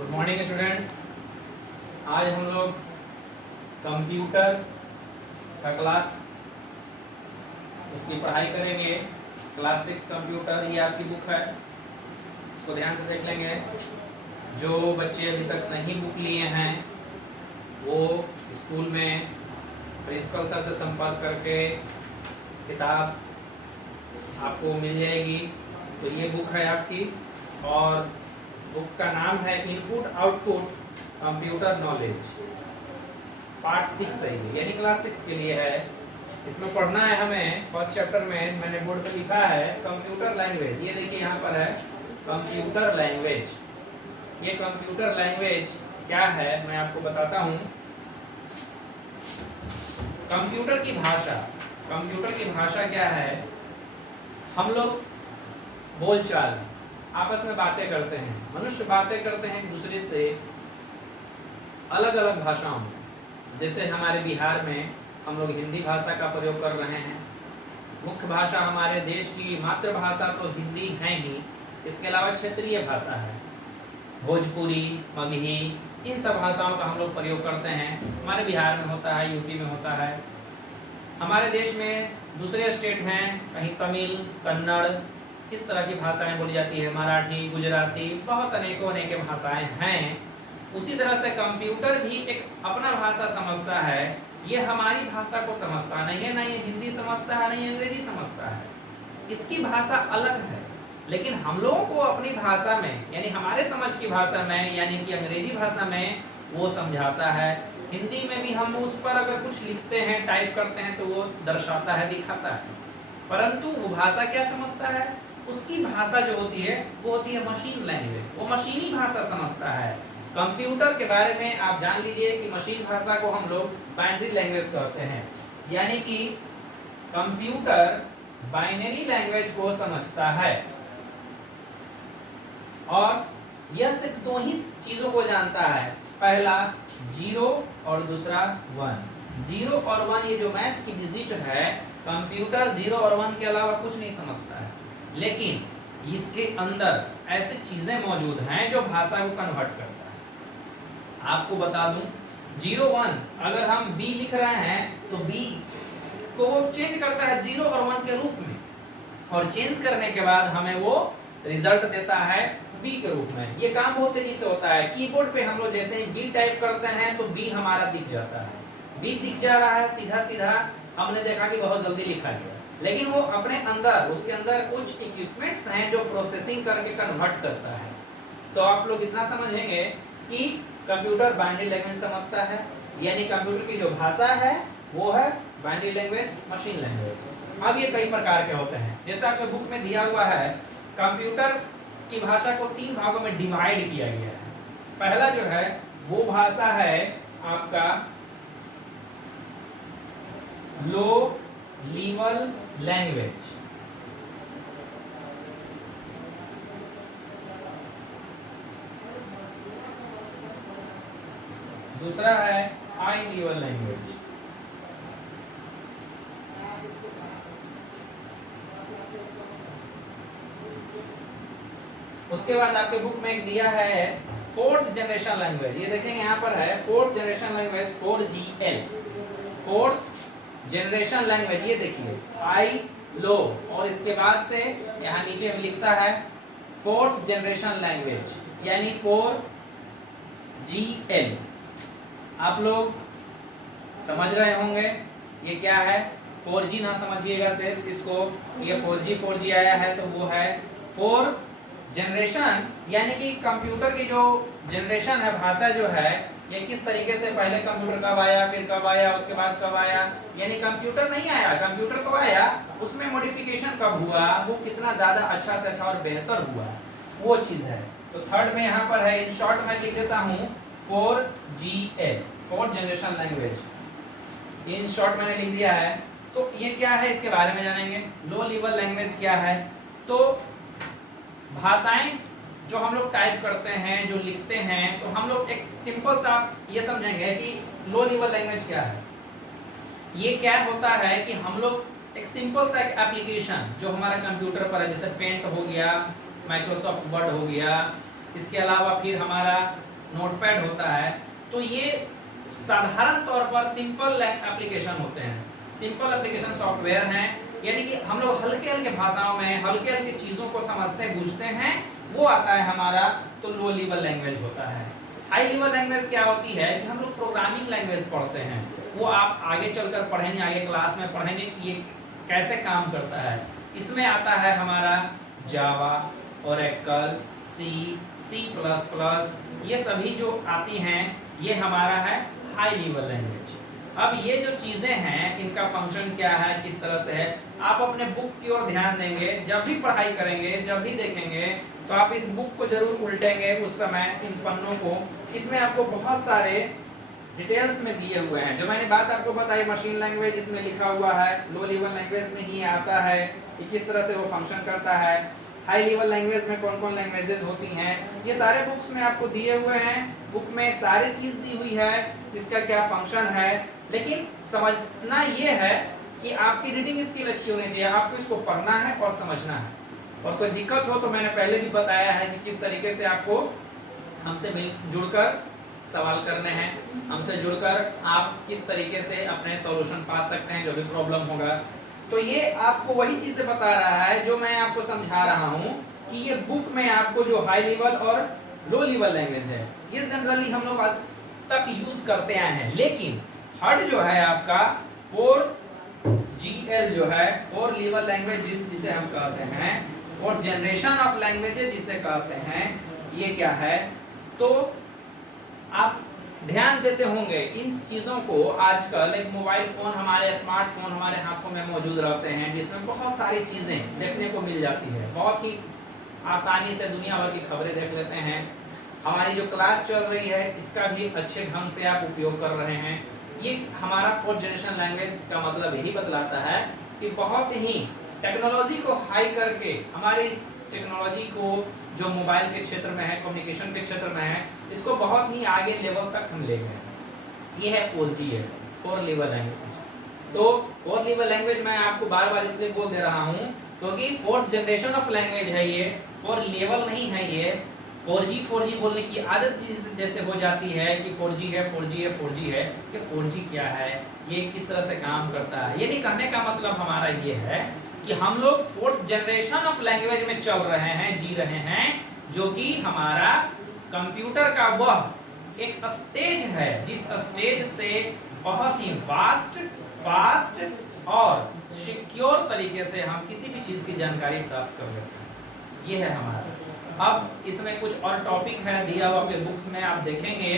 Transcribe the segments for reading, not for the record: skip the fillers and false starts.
Good morning students. आज हम लोग कंप्यूटर का क्लास उसकी पढ़ाई करेंगे। क्लास 6 कंप्यूटर, ये आपकी बुक है, इसको ध्यान से देख लेंगे। जो बच्चे अभी तक नहीं बुक लिए हैं वो स्कूल में प्रिंसिपल सर से संपर्क करके किताब आपको मिल जाएगी। तो ये बुक है आपकी, और इस बुक का नाम है input output computer knowledge, part 6 है ये, यानी क्लास 6 के लिए है। इसमें पढ़ना है हमें। फर्स्ट चैप्टर में मैंने बोर्ड पे लिखा है कंप्यूटर लैंग्वेज। ये देखिए यहाँ पर है कंप्यूटर लैंग्वेज। ये कंप्यूटर लैंग्वेज क्या है मैं आपको बताता हूँ। कंप्यूटर की भाषा, कंप्यूटर की भाषा क्या है? हम लोग बोलचाल, आपस में बातें करते हैं, मनुष्य बातें करते हैं एक दूसरे से अलग अलग भाषाओं में। जैसे हमारे बिहार में हम लोग हिंदी भाषा का प्रयोग कर रहे हैं। मुख्य भाषा हमारे देश की मातृभाषा तो हिंदी है ही, इसके अलावा क्षेत्रीय भाषा है भोजपुरी, मगही, इन सब भाषाओं का हम लोग प्रयोग करते हैं। हमारे बिहार में होता है, यूपी में होता है। हमारे देश में दूसरे स्टेट हैं, कहीं तमिल, कन्नड़, इस तरह की भाषाएं बोली जाती है, मराठी, गुजराती, बहुत अनेकों भाषाएं हैं। उसी तरह से कंप्यूटर भी एक अपना भाषा समझता है। ये हमारी भाषा को समझता नहीं है, ना ये हिंदी समझता है, ना ये अंग्रेजी समझता है। इसकी भाषा अलग है, लेकिन हम लोगों को अपनी भाषा में, यानी हमारे समझ की भाषा में, यानी कि अंग्रेजी भाषा में वो समझाता है। हिंदी में भी हम उस पर अगर कुछ लिखते हैं, टाइप करते हैं, तो वो दर्शाता है, दिखाता है। परंतु वो भाषा क्या समझता है? उसकी भाषा जो होती है वो होती है मशीन लैंग्वेज, वो मशीनी भाषा समझता है। कंप्यूटर के बारे में आप जान लीजिए कि मशीन भाषा को हम लोग बाइनरी लैंग्वेज कहते हैं, यानी कि कंप्यूटर बाइनरी लैंग्वेज को समझता है और यह सिर्फ दो ही चीजों को जानता है। पहला 0 और दूसरा 1। 0 और 1 ये जो मैथ की डिजिट है, कंप्यूटर 0 और 1 के अलावा कुछ नहीं समझता है। लेकिन इसके अंदर ऐसी चीजें मौजूद हैं जो भाषा को कन्वर्ट करता है। आपको बता दूं, 0 1 अगर हम B लिख रहे हैं तो B को वो चेंज करता है 0 और 1 के रूप में, और चेंज करने के बाद हमें वो रिजल्ट देता है B के रूप में। ये काम बहुत तेजी से होता है। कीबोर्ड पे हम लोग जैसे ही B टाइप करते हैं तो B हमारा दिख जाता है। B दिख जा रहा है सीधा सीधा, हमने देखा कि बहुत जल्दी लिखा गया। लेकिन वो अपने अंदर, उसके अंदर कुछ इक्विपमेंट्स हैं जो प्रोसेसिंग करके कन्वर्ट करता है। तो आप लोग इतना समझेंगे कि कंप्यूटर बाइनरी लैंग्वेज समझता है, यानी कंप्यूटर की जो भाषा है वो है बाइनरी लैंग्वेज, मशीन लैंग्वेज। अब ये कई प्रकार के होते हैं, जैसे आपके बुक में दिया हुआ है कंप्यूटर की भाषा को 3 भागों में डिवाइड किया गया है। पहला जो है वो भाषा है आपका लो लेवल लैंग्वेज। दूसरा है हाई लेवल लैंग्वेज। उसके बाद आपके बुक में एक दिया है 4th जनरेशन लैंग्वेज। ये देखेंगे यहाँ पर है 4th generation language 4GL, 4th generation language. ये देखिए हाई, लो, और इसके बाद से यहाँ नीचे में लिखता है 4th जनरेशन लैंग्वेज, यानी 4GL। आप लोग समझ रहे होंगे ये क्या है। 4G ना समझिएगा सिर्फ इसको, ये 4G आया है तो वो है 4 जनरेशन, यानी कि कंप्यूटर की जो जनरेशन है, भाषा जो है, ये किस तरीके से पहले कंप्यूटर कब आया, फिर कब आया, उसके बाद कब आया। यानी कंप्यूटर नहीं आया, कंप्यूटर तो आया, उसमें मॉडिफिकेशन कब हुआ, वो कितना ज्यादा अच्छा से अच्छा और बेहतर हुआ, वो चीज है। तो थर्ड में यहाँ पर है, इन शॉर्ट में लिख देता हूँ 4GL, 4th generation language. In short मैंने लिख दिया है। तो ये क्या है, इसके बारे में जानेंगे। लो लेवल लैंग्वेज क्या है? तो भाषाएं जो हम लोग टाइप करते हैं, जो लिखते हैं, तो हम लोग एक सिंपल सा ये समझेंगे कि लो लेवल लैंग्वेज क्या है। ये क्या होता है कि हम लोग एक सिंपल सा एक एप्लीकेशन जो हमारा कंप्यूटर पर है, जैसे पेंट हो गया, माइक्रोसॉफ्ट वर्ड हो गया, इसके अलावा फिर हमारा नोटपैड होता है। तो ये साधारण तौर पर सिंपल एप्लीकेशन होते हैं, सिंपल एप्लीकेशन सॉफ्टवेयर हैं, यानी कि हम लोग हल्के हल्के भाषाओं में हल्के हल्के चीज़ों को समझते बूझते हैं, वो आता है हमारा तो लो लेवल लैंग्वेज होता है। हाई लेवल लैंग्वेज क्या होती है कि हम लोग प्रोग्रामिंग लैंग्वेज पढ़ते हैं, वो आप आगे चलकर पढ़ेंगे, आगे क्लास में पढ़ेंगे कि ये कैसे काम करता है। इसमें आता है हमारा जावा, ओरेकल, सी प्लस प्लस, ये सभी जो आती हैं ये हमारा है हाई लेवल लैंग्वेज। अब ये जो चीज़ें हैं इनका फंक्शन क्या है, किस तरह से है, आप अपने बुक की ओर ध्यान देंगे। जब भी पढ़ाई करेंगे, जब भी देखेंगे, तो आप इस बुक को जरूर उल्टेंगे उस समय, इन पन्नों को। इसमें आपको बहुत सारे डिटेल्स में दिए हुए हैं। जो मैंने बात आपको बताई मशीन लैंग्वेज इसमें लिखा हुआ है, लो लेवल लैंग्वेज में ही आता है कि किस तरह से वो फंक्शन करता है। हाई लेवल लैंग्वेज में कौन कौन लैंग्वेजेस होती हैं, ये सारे बुक्स में आपको दिए हुए हैं। बुक में सारी चीज़ दी हुई है, इसका क्या फंक्शन है। लेकिन समझना ये है कि आपकी रीडिंग स्किल अच्छी होनी चाहिए, आपको इसको पढ़ना है और समझना है। और कोई दिक्कत हो तो मैंने पहले भी बताया है कि किस तरीके से आपको हमसे जुड़कर सवाल करने हैं, हमसे जुड़कर आप किस तरीके से अपने सॉल्यूशन पा सकते हैं जो भी प्रॉब्लम होगा। तो ये आपको वही चीज़ें बता रहा है जो मैं आपको समझा रहा हूँ कि ये बुक में आपको जो हाई लेवल और लो लेवल लैंग्वेज है ये जनरली हम लोग आज तक यूज करते आए हैं। लेकिन हर्ड जो है आपका 4GL जो है, 4 लेवल लैंग्वेज जिसे हम कहते हैं, और जनरेशन ऑफ लैंग्वेजेस जिसे कहते हैं, ये क्या है। तो आप ध्यान देते होंगे इन चीज़ों को। आजकल एक मोबाइल फ़ोन, हमारे स्मार्टफोन हमारे हाथों में मौजूद रहते हैं, जिसमें बहुत सारी चीज़ें देखने को मिल जाती है। बहुत ही आसानी से दुनिया भर की खबरें देख लेते हैं। हमारी जो क्लास चल रही है इसका भी अच्छे ढंग से आप उपयोग कर रहे हैं। ये हमारा 4th जनरेशन लैंग्वेज का मतलब यही बतलाता है कि बहुत ही टेक्नोलॉजी को हाई करके हमारे इस टेक्नोलॉजी को जो मोबाइल के क्षेत्र में है, कम्युनिकेशन के क्षेत्र में है, इसको बहुत ही आगे लेवल तक हम ले गए। ये है 4G है, 4 लेवल लैंग्वेज। तो 4 लेवल लैंग्वेज मैं आपको बार बार इसलिए बोल दे रहा हूँ क्योंकि 4th जनरेशन ऑफ लैंग्वेज है ये, 4 लेवल नहीं है ये। 4G बोलने की आदत जैसे हो जाती है कि 4G है, 4G है, 4G है। ये 4G क्या है, ये किस तरह से काम करता है, ये नहीं कहने का मतलब हमारा ये है कि हम लोग 4th जनरेशन ऑफ लैंग्वेज में चल रहे हैं, जी रहे हैं, जो कि हमारा कंप्यूटर का वह एक स्टेज है जिस स्टेज से बहुत ही फास्ट और सिक्योर तरीके से हम किसी भी चीज़ की जानकारी प्राप्त कर लेते हैं। ये है हमारा। अब इसमें कुछ और टॉपिक है दिया हुआ आपके बुक्स में, आप देखेंगे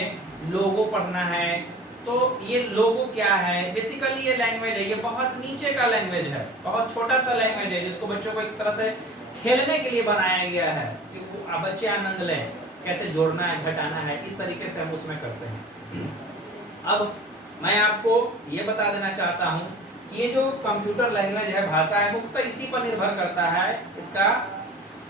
लोगो पढ़ना है। तो ये लोगो क्या है, बेसिकली ये लैंग्वेज है, ये बहुत नीचे का लैंग्वेज है, बहुत छोटा सा लैंग्वेज है जिसको बच्चों को एक तरह से खेलने के लिए बनाया गया है कि बच्चे आनंद लें, कैसे जोड़ना है, घटाना है, इस तरीके से हम उसमें करते हैं। अब मैं आपको ये बता देना चाहता हूँ कि ये जो कंप्यूटर लैंग्वेज है, भाषा है, मुख्यतः इसी पर निर्भर करता है। इसका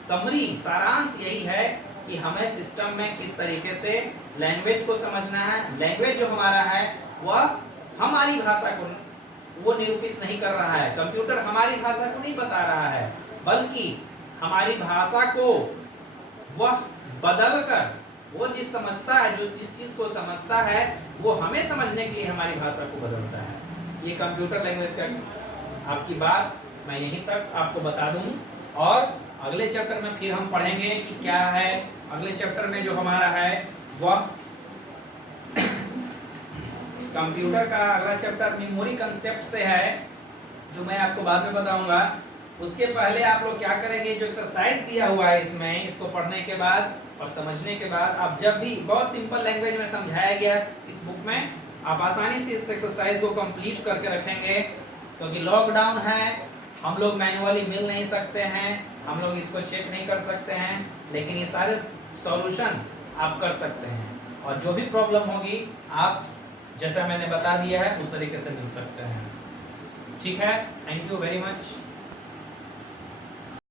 समरी सारांश यही है कि हमें सिस्टम में किस तरीके से लैंग्वेज को समझना है। लैंग्वेज जो हमारा है वह हमारी भाषा को वो निरूपित नहीं कर रहा है, कंप्यूटर हमारी भाषा को नहीं बता रहा है, बल्कि हमारी भाषा को वह बदलकर वो जिस समझता है, जो जिस चीज़ को समझता है वो हमें समझने के लिए हमारी भाषा को बदलता है। ये कंप्यूटर लैंग्वेज का आपकी बात मैं यहीं तक आपको बता दूं, और अगले चैप्टर में फिर हम पढ़ेंगे कि क्या है। अगले चैप्टर में जो हमारा है वह कंप्यूटर का अगला चैप्टर मेमोरी कंसेप्ट से है, जो मैं आपको बाद में बताऊंगा। उसके पहले आप लोग क्या करेंगे, जो एक्सरसाइज दिया हुआ है इसमें, इसको पढ़ने के बाद और समझने के बाद आप जब भी, बहुत सिंपल लैंग्वेज में समझाया गया इस बुक में, आप आसानी से इस एक्सरसाइज को कंप्लीट करके रखेंगे। क्योंकि लॉकडाउन है, हम लोग मैन्युअली मिल नहीं सकते हैं, हम लोग इसको चेक नहीं कर सकते हैं, लेकिन ये सारे सॉल्यूशन आप कर सकते हैं। और जो भी प्रॉब्लम होगी आप जैसा मैंने बता दिया है उस तरीके से मिल सकते हैं। ठीक है, थैंक यू वेरी मच।